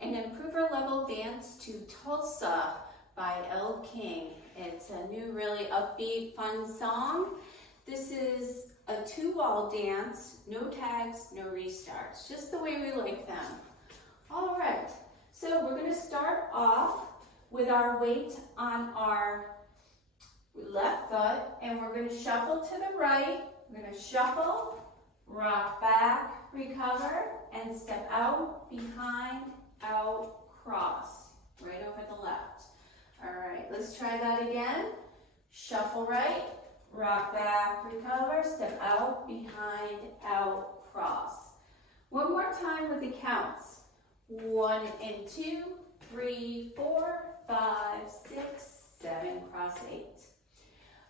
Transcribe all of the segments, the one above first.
an improver level dance to Tulsa by Elle King. It's a new, really upbeat, fun song. This is a two-wall dance, no tags, no restarts, just the way we like them. All right, so we're going to start off with our weight on our left foot, and we're going to shuffle to the right. We're going to shuffle, rock back, recover, and step out, behind, out, cross, right over the left. All right, let's try that again. Shuffle right, rock back, recover, step out, behind, out, cross. One more time with the counts. 1 and 2, 3, 4, 5, 6, 7, cross 8.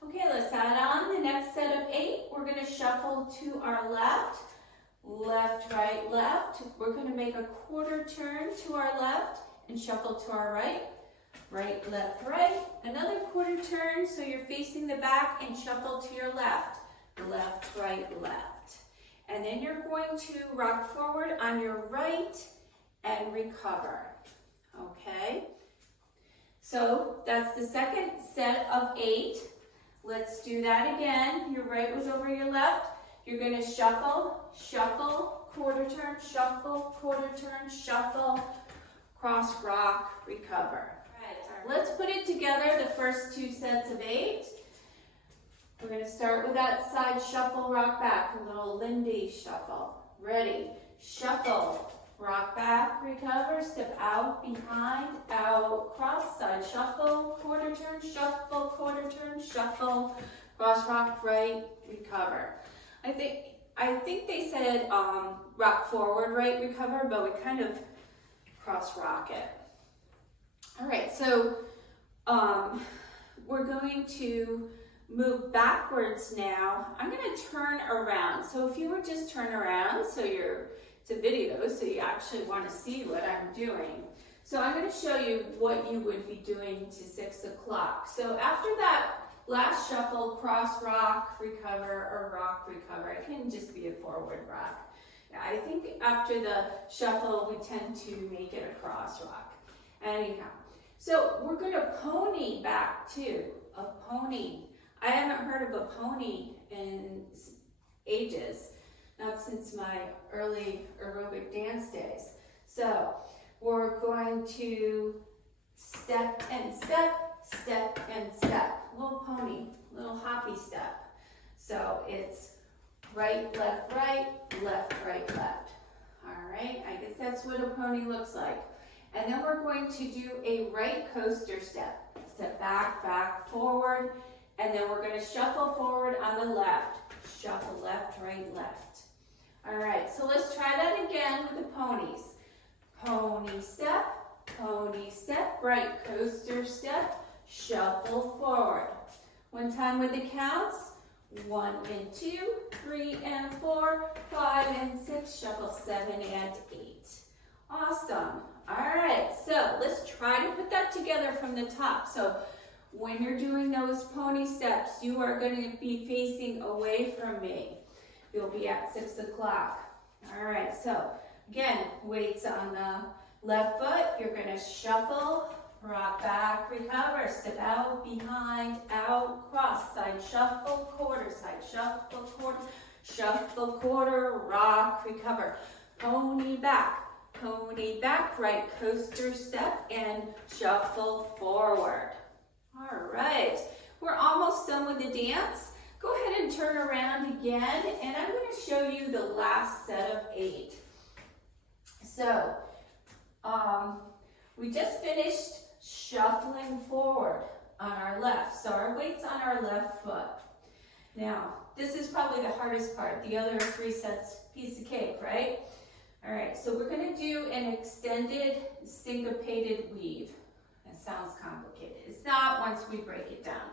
Okay, let's add on the next set of 8. We're going to shuffle to our left, left, right, left. We're going to make a quarter turn to our left and shuffle to our right, right, left, right. Another quarter turn so you're facing the back and shuffle to your left, left, right, left. And then you're going to rock forward on your right and recover. Okay? So that's the second set of 8. Let's do that again. Your right was over your left. You're going to shuffle, shuffle, quarter turn, shuffle, quarter turn, shuffle, cross, rock, recover. All right, let's put it together, the first 2 sets of 8. We're going to start with that side shuffle, rock back, a little Lindy shuffle. Ready? Shuffle, rock back, recover, step out, behind, out, cross, side shuffle, quarter turn, shuffle, quarter turn, shuffle, cross, rock, right, recover. I think they said rock forward, right, recover, but we kind of cross rock it. All right, so we're going to move backwards now. I'm going to turn around. So if you would just turn around, so it's a video, so you actually want to see what I'm doing. So I'm going to show you what you would be doing to 6 o'clock. So after that last shuffle, cross, rock, recover, or rock, recover. It can just be a forward rock. I think after the shuffle, we tend to make it a cross rock. Anyhow, so we're going to pony back too. A pony. I haven't heard of a pony in ages, not since my early aerobic dance days. So we're going to step and step, step and step. Little pony, little hoppy step. So it's right, left, right, left, right, left. All right, I guess that's what a pony looks like. And then we're going to do a right coaster step. Step back, back, forward, and then we're going to shuffle forward on the left. Shuffle left, right, left. All right, so let's try that again with the ponies. Pony step, right coaster step, shuffle forward. One time with the counts. 1 and 2, 3 and 4, 5 and 6, shuffle 7 and 8. Awesome. All right, so let's try to put that together from the top. So when you're doing those pony steps, you are going to be facing away from me. You'll be at 6 o'clock. All right, so again, weights on the left foot. You're going to shuffle, rock back, recover, step out, behind, out, cross, side shuffle, quarter, side shuffle, quarter, rock, recover. Pony back, right coaster step, and shuffle forward. All right, we're almost done with the dance. Go ahead and turn around again, and I'm going to show you the last set of 8. So, we just finished shuffling forward on our left. So our weight's on our left foot. Now, this is probably the hardest part. The other 3 sets, piece of cake, right? All right, so we're going to do an extended syncopated weave. That sounds complicated. It's not once we break it down.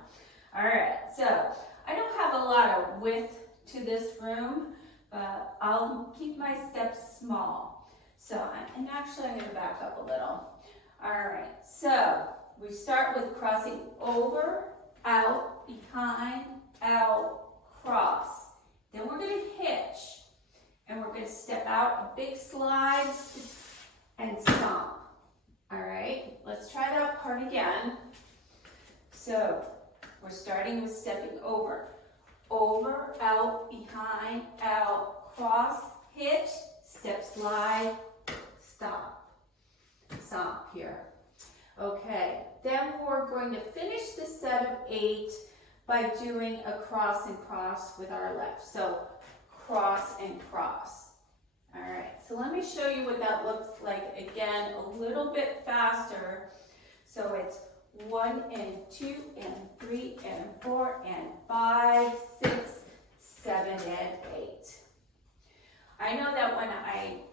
All right, so I don't have a lot of width to this room, but I'll keep my steps small. So, and actually I'm going to back up a little. All right, so we start with crossing over, out, behind, out, cross. Then we're going to hitch, and we're going to step out a big slide and stomp. All right, let's try that part again. So we're starting with stepping over. Over, out, behind, out, cross, hitch, step, slide, stop. Stop here. Okay, then we're going to finish the set of 8 by doing a cross and cross with our left. So cross and cross. All right, so let me show you what that looks like again, a little bit faster. So it's 1 and 2 and 3 and 4 and 5, 6, 7, and 8. I know that when I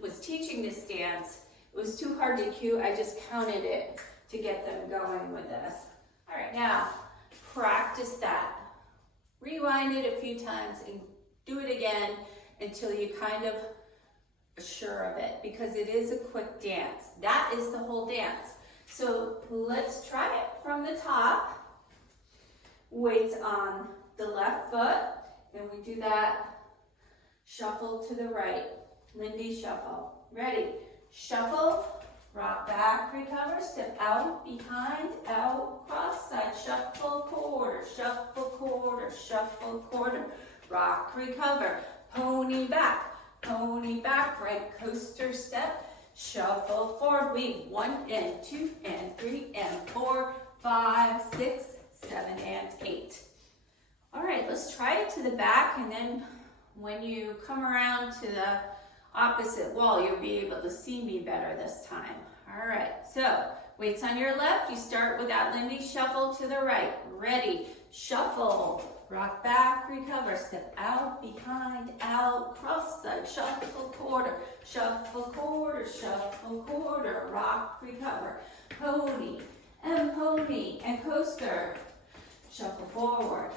was teaching this dance, it was too hard to cue. I just counted it to get them going with this. All right, now practice that. Rewind it a few times and do it again until you kind of are sure of it, because it is a quick dance. That is the whole dance. So let's try it from the top. Weights on the left foot, and we do that shuffle to the right. Lindy shuffle. Ready? Shuffle, rock back, recover, step out, behind, out, cross side, shuffle, quarter, rock, recover, pony back, right coaster step, shuffle forward, weave 1 and 2 and 3 and 4, 5, 6, 7, and 8. All right, let's try it to the back, and then when you come around to the opposite wall, you'll be able to see me better this time. All right, so weights on your left. You start with that Lindy shuffle to the right. Ready, shuffle, rock back, recover, step out, behind, out, cross side, shuffle, quarter, rock, recover, pony, and coaster, shuffle forward.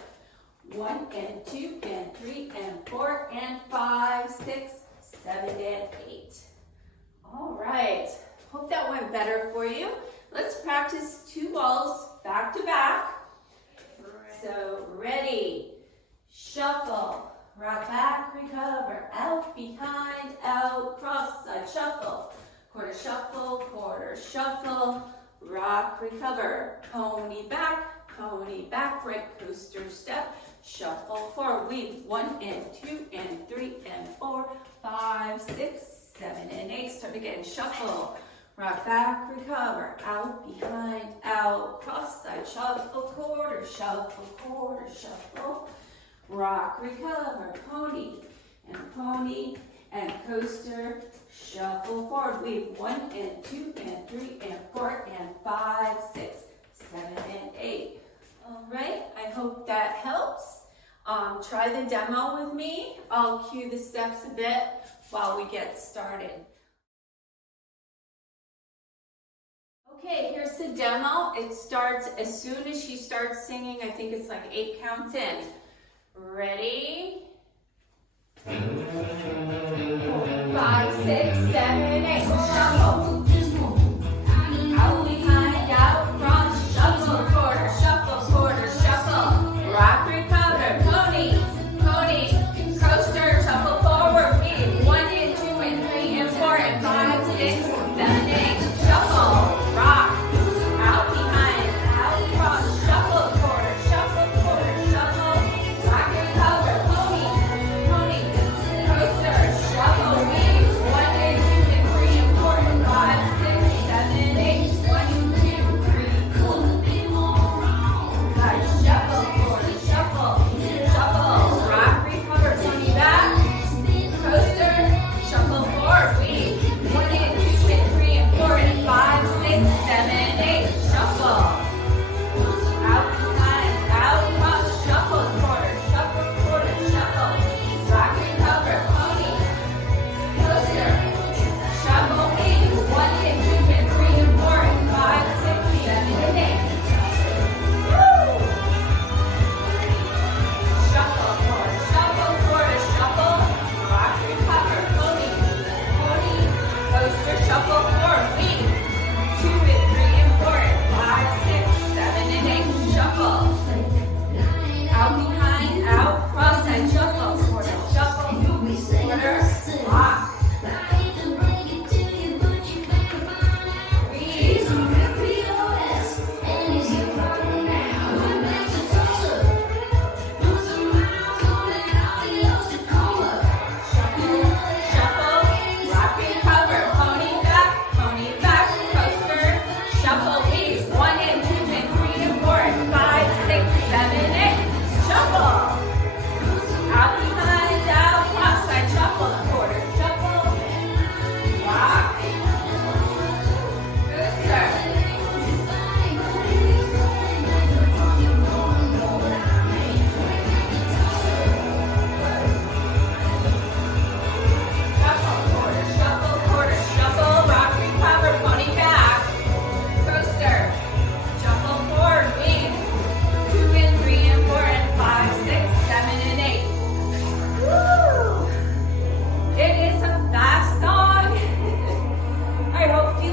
1 and 2 and 3 and 4 and 5, 6, 7, and 8. All right, hope that went better for you. Let's practice 2 walls back to back. So ready, shuffle, rock back, recover, out, behind, out, cross side, shuffle, quarter, rock, recover, pony back, right coaster step, shuffle forward, weave 1 and 2 and 3 and 4, 5, 6, 7, and 8. Start again, shuffle, rock back, recover, out, behind, out, cross side, shuffle, quarter, rock, recover, pony, and coaster, shuffle forward, weave 1 and 2 and 3 and 4 and 5, 6, 7, and 8. All right, I hope that helps. Try the demo with me. I'll cue the steps a bit while we get started. Okay, here's the demo. It starts as soon as she starts singing. I think it's like 8 counts in. Ready? 5, 6, 7, 8. Shuffle. Out, behind, out, cross, shuffle, quarter, shuffle. Rock, recover, pony, coaster, shuffle forward, weave 1 and 2 and 3 and 4 and 5, 6, 7, 8. Shuffle, rock, out, behind, out, cross, shuffle, quarter, shuffle. Rock, recover, pony, coaster, shuffle, weave 1 and 2 and 3 and 4 and 5.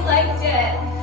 liked it.